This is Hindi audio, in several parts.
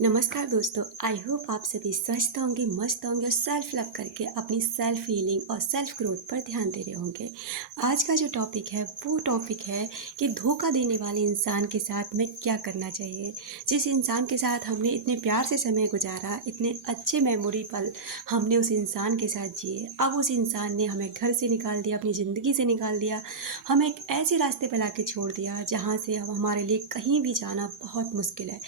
नमस्कार दोस्तों। आई होप आप सभी स्वस्थ होंगे, मस्त होंगे और सेल्फ लव करके अपनी सेल्फ हीलिंग और सेल्फ ग्रोथ पर ध्यान दे रहे होंगे। आज का जो टॉपिक है वो टॉपिक है कि धोखा देने वाले इंसान के साथ में क्या करना चाहिए। जिस इंसान के साथ हमने इतने प्यार से समय गुजारा, इतने अच्छे मेमोरी पल हमने उस इंसान के साथ जिए, अब उस इंसान ने हमें घर से निकाल दिया, अपनी ज़िंदगी से निकाल दिया, हमें एक ऐसे रास्ते पर ला के छोड़ दिया जहाँ से अब हमारे लिए कहीं भी जाना बहुत मुश्किल है,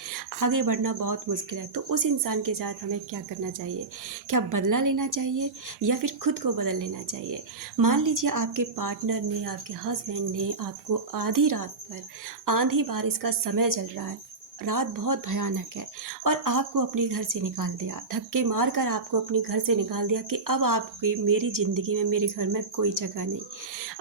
आगे बढ़ना बहुत मुश्किल है। तो उस इंसान के साथ हमें क्या करना चाहिए? क्या बदला लेना चाहिए या फिर खुद को बदल लेना चाहिए? मान लीजिए आपके पार्टनर ने, आपके हस्बैंड ने आपको आधी रात पर, आंधी बारिश का समय चल रहा है, रात बहुत भयानक है और आपको अपने घर से निकाल दिया, धक्के मारकर आपको अपने घर से निकाल दिया कि अब आपकी मेरी ज़िंदगी में, मेरे घर में कोई जगह नहीं।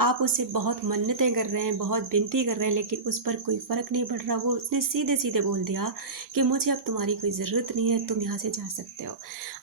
आप उससे बहुत मन्नतें कर रहे हैं, बहुत विनती कर रहे हैं, लेकिन उस पर कोई फ़र्क नहीं पड़ रहा। वो उसने सीधे-सीधे बोल दिया कि मुझे अब तुम्हारी कोई ज़रूरत नहीं है, तुम यहाँ से जा सकते हो।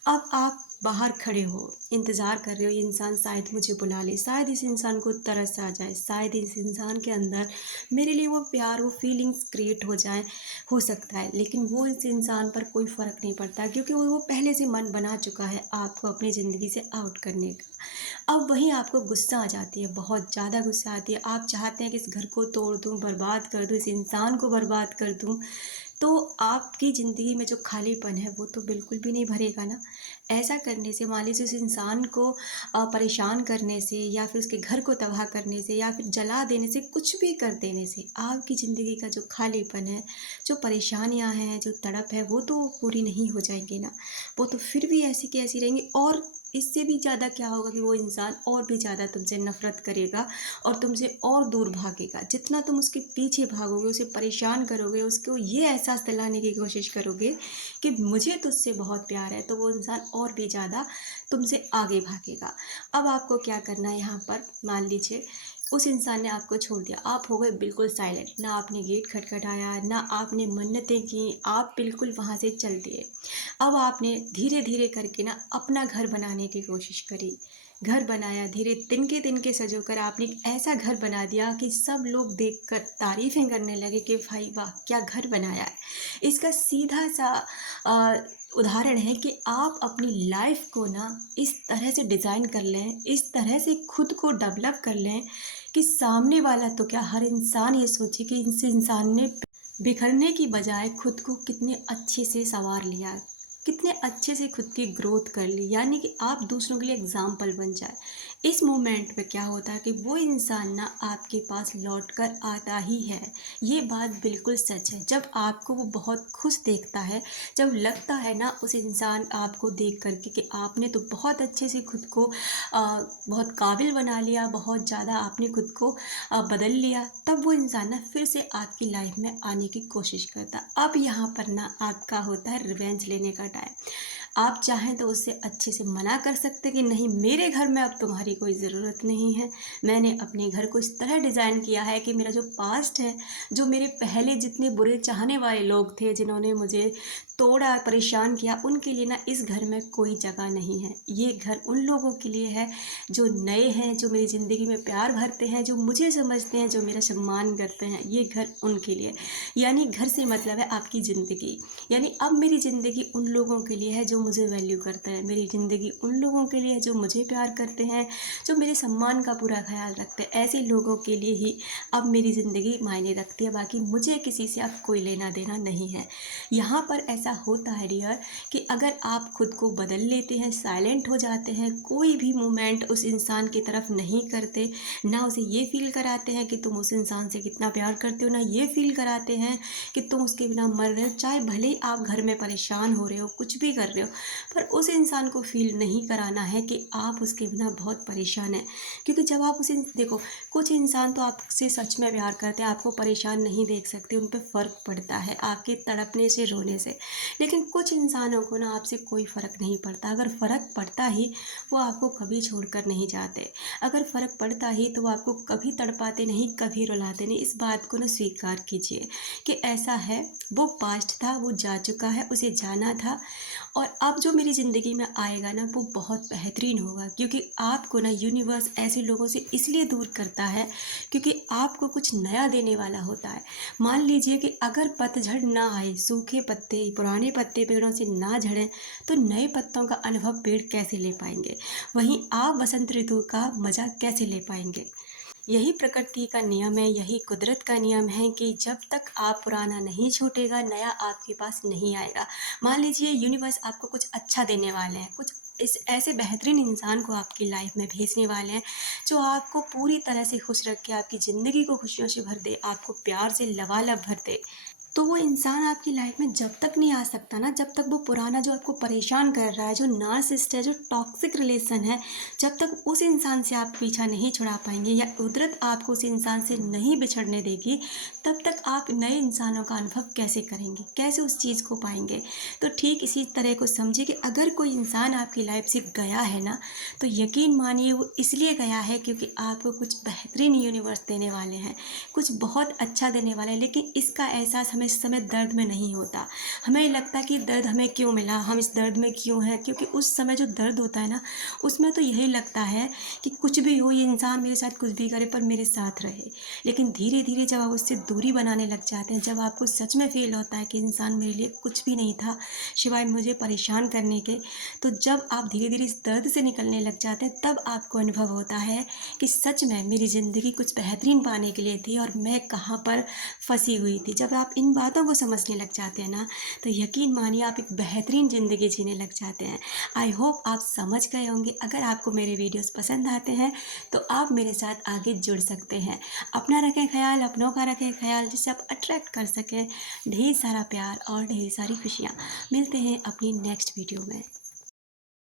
अब आप बाहर खड़े हो, इंतज़ार कर रहे हो, ये इंसान शायद मुझे बुला ले, शायद इस इंसान को तरस आ जाए, शायद इस इंसान के अंदर मेरे लिए वो प्यार, वो फीलिंग्स क्रिएट हो जाए, हो सकता है। लेकिन वो इस इंसान पर कोई फ़र्क नहीं पड़ता क्योंकि वो पहले से मन बना चुका है आपको अपनी ज़िंदगी से आउट करने का। अब वहीं आपको गुस्सा आ जाती है, बहुत ज़्यादा गुस्सा आती है। आप चाहते हैं कि इस घर को तोड़ दूँ, बर्बाद कर दूँ, इस इंसान को बर्बाद कर दूँ। तो आपकी ज़िंदगी में जो खालीपन है वो तो बिल्कुल भी नहीं भरेगा ना। ऐसा करने से, मान लीजिए उस इंसान को परेशान करने से या फिर उसके घर को तबाह करने से या फिर जला देने से, कुछ भी कर देने से आपकी ज़िंदगी का जो खालीपन है, जो परेशानियाँ हैं, जो तड़प है, वो तो पूरी नहीं हो जाएँगी ना। वो तो फिर भी ऐसी की ऐसी रहेंगी और इससे भी ज़्यादा क्या होगा कि वो इंसान और भी ज़्यादा तुमसे नफ़रत करेगा और तुमसे और दूर भागेगा। जितना तुम उसके पीछे भागोगे, उसे परेशान करोगे, उसको ये एहसास दिलाने की कोशिश करोगे कि मुझे तुझसे बहुत प्यार है, तो वो इंसान और भी ज़्यादा तुमसे आगे भागेगा। अब आपको क्या करना है यहाँ पर, मान लीजिए उस इंसान ने आपको छोड़ दिया, आप हो गए बिल्कुल साइलेंट, ना आपने गेट खटखटाया, ना आपने मन्नतें की, आप बिल्कुल वहाँ से चल दिए। अब आपने धीरे-धीरे करके ना अपना घर बनाने की कोशिश करी। घर बनाया, धीरे तिनके-तिनके सँजोकर आपने एक ऐसा घर बना दिया कि सब लोग देखकर तारीफ़ें करने लगे कि भाई वाह! क्या घर बनाया है। इसका सीधा-सा अ, उदाहरण है कि आप अपनी लाइफ़ को ना इस तरह से डिज़ाइन कर लें, इस तरह से खुद को डेवलप कर लें कि सामने वाला तो क्या, हर इंसान ये सोचे कि इस इंसान ने बिखरने की बजाय खुद को कितने अच्छे से सँवार लिया, कितने अच्छे से खुद की ग्रोथ कर ली, यानी कि आप दूसरों के लिए एग्ज़ाम्पल बन जाए। इस मोमेंट पे क्या होता है कि वो इंसान ना आपके पास लौट कर आता ही है। ये बात बिल्कुल सच है। जब आपको वो बहुत खुश देखता है, जब लगता है ना उस इंसान आपको देख कर के कि आपने तो बहुत अच्छे से खुद को बहुत काबिल बना लिया, बहुत ज़्यादा आपने खुद को बदल लिया, तब वो इंसान ना फिर से आपकी लाइफ में आने की कोशिश करता है। अब यहाँ पर ना आपका होता है रिवेंज लेने का टाइम। आप चाहें तो उससे अच्छे से मना कर सकते हैं कि नहीं, मेरे घर में अब तुम्हारी कोई ज़रूरत नहीं है। मैंने अपने घर को इस तरह डिज़ाइन किया है कि मेरा जो पास्ट है, जो मेरे पहले जितने बुरे चाहने वाले लोग थे, जिन्होंने मुझे तोड़ा, परेशान किया, उनके लिए ना इस घर में कोई जगह नहीं है। ये घर उन लोगों के लिए है जो नए हैं, जो मेरी ज़िंदगी में प्यार भरते हैं, जो मुझे समझते हैं, जो मेरा सम्मान करते हैं। ये घर उनके लिए, यानी घर से मतलब है आपकी ज़िंदगी। यानी अब मेरी ज़िंदगी उन लोगों के लिए है जो मुझे वैल्यू करते हैं। मेरी ज़िंदगी उन लोगों के लिए है जो मुझे प्यार करते हैं, जो मेरे सम्मान का पूरा ख़्याल रखते हैं। ऐसे लोगों के लिए ही अब मेरी ज़िंदगी मायने रखती है, बाकी मुझे किसी से अब कोई लेना देना नहीं है। यहाँ पर ऐसा होता है डियर कि अगर आप खुद को बदल लेते हैं, साइलेंट हो जाते हैं, कोई भी मूवमेंट उस इंसान की तरफ नहीं करते, ना उसे ये फ़ील कराते हैं कि तुम उस इंसान से कितना प्यार करते हो, ना ये फ़ील कराते हैं कि तुम उसके बिना मर रहे हो, चाहे भले ही आप घर में परेशान हो रहे हो, कुछ भी कर रहे हो, पर उस इंसान को फ़ील नहीं कराना है कि आप उसके बिना बहुत परेशान हैं। क्योंकि जब आप उसे देखो, कुछ इंसान तो आपसे सच में प्यार करते हैं, आपको परेशान नहीं देख सकते, उन पे फ़र्क पड़ता है आपके तड़पने से, रोने से। लेकिन कुछ इंसानों को ना आपसे कोई फ़र्क नहीं पड़ता। अगर फ़र्क पड़ता ही, वो आपको कभी छोड़कर नहीं जाते। अगर फ़र्क पड़ता ही तो वो आपको कभी तड़पाते नहीं, कभी रुलाते नहीं। इस बात को ना स्वीकार कीजिए कि ऐसा है, वो पास्ट था, वो जा चुका है, उसे जाना था और अब जो मेरी ज़िंदगी में आएगा ना वो बहुत बेहतरीन होगा, क्योंकि आपको ना यूनिवर्स ऐसे लोगों से इसलिए दूर करता है क्योंकि आपको कुछ नया देने वाला होता है। मान लीजिए कि अगर पतझड़ ना आए, सूखे पत्ते, पुराने पत्ते पेड़ों से ना झड़ें, तो नए पत्तों का अनुभव पेड़ कैसे ले पाएंगे? वहीं आप बसंत ऋतु का मज़ा कैसे ले पाएंगे? यही प्रकृति का नियम है, यही कुदरत का नियम है कि जब तक आप पुराना नहीं छूटेगा, नया आपके पास नहीं आएगा। मान लीजिए यूनिवर्स आपको कुछ अच्छा देने वाले हैं, कुछ इस ऐसे बेहतरीन इंसान को आपकी लाइफ में भेजने वाले हैं, जो आपको पूरी तरह से खुश रख के आपकी ज़िंदगी को खुशियों से भर दे, आपको प्यार से लबालब भर दे। तो वो इंसान आपकी लाइफ में जब तक नहीं आ सकता ना, जब तक वो पुराना जो आपको परेशान कर रहा है, जो नार्सिसिस्ट है, जो टॉक्सिक रिलेशन है, जब तक उस इंसान से आप पीछा नहीं छुड़ा पाएंगे या कुदरत आपको उस इंसान से नहीं बिछड़ने देगी, तब तक आप नए इंसानों का अनुभव कैसे करेंगे, कैसे उस चीज़ को पाएंगे? तो ठीक इसी तरह को समझिए कि अगर कोई इंसान आपकी लाइफ से गया है ना, तो यकीन मानिए वो इसलिए गया है क्योंकि आपको कुछ बेहतरीन यूनिवर्स देने वाले हैं, कुछ बहुत अच्छा देने वाले हैं। लेकिन इसका एहसास हमें इस समय दर्द में नहीं होता। हमें लगता है कि दर्द हमें क्यों मिला, हम इस दर्द में क्यों हैं, क्योंकि उस समय जो दर्द होता है ना, उसमें तो यही लगता है कि कुछ भी हो, ये इंसान मेरे साथ कुछ भी करे पर मेरे साथ रहे। लेकिन धीरे धीरे जब आप उससे दूरी बनाने लग जाते हैं, जब आपको सच में फील होता है कि इंसान मेरे लिए कुछ भी नहीं था सिवाय मुझे परेशान करने के, तो जब आप धीरे धीरे इस दर्द से निकलने लग जाते हैं, तब आपको अनुभव होता है कि सच में मेरी ज़िंदगी कुछ बेहतरीन पाने के लिए थी और मैं कहाँ पर फंसी हुई थी। जब आप इन बातों को समझने लग जाते हैं ना, तो यकीन मानिए आप एक बेहतरीन ज़िंदगी जीने लग जाते हैं। आई होप आप समझ गए होंगे। अगर आपको मेरे वीडियोस पसंद आते हैं तो आप मेरे साथ आगे जुड़ सकते हैं। अपना रखें ख्याल, अपनों का रखें ख्याल, जिससे आप अट्रैक्ट कर सकें ढेर सारा प्यार और ढेर सारी खुशियाँ। मिलते हैं अपनी नेक्स्ट वीडियो में।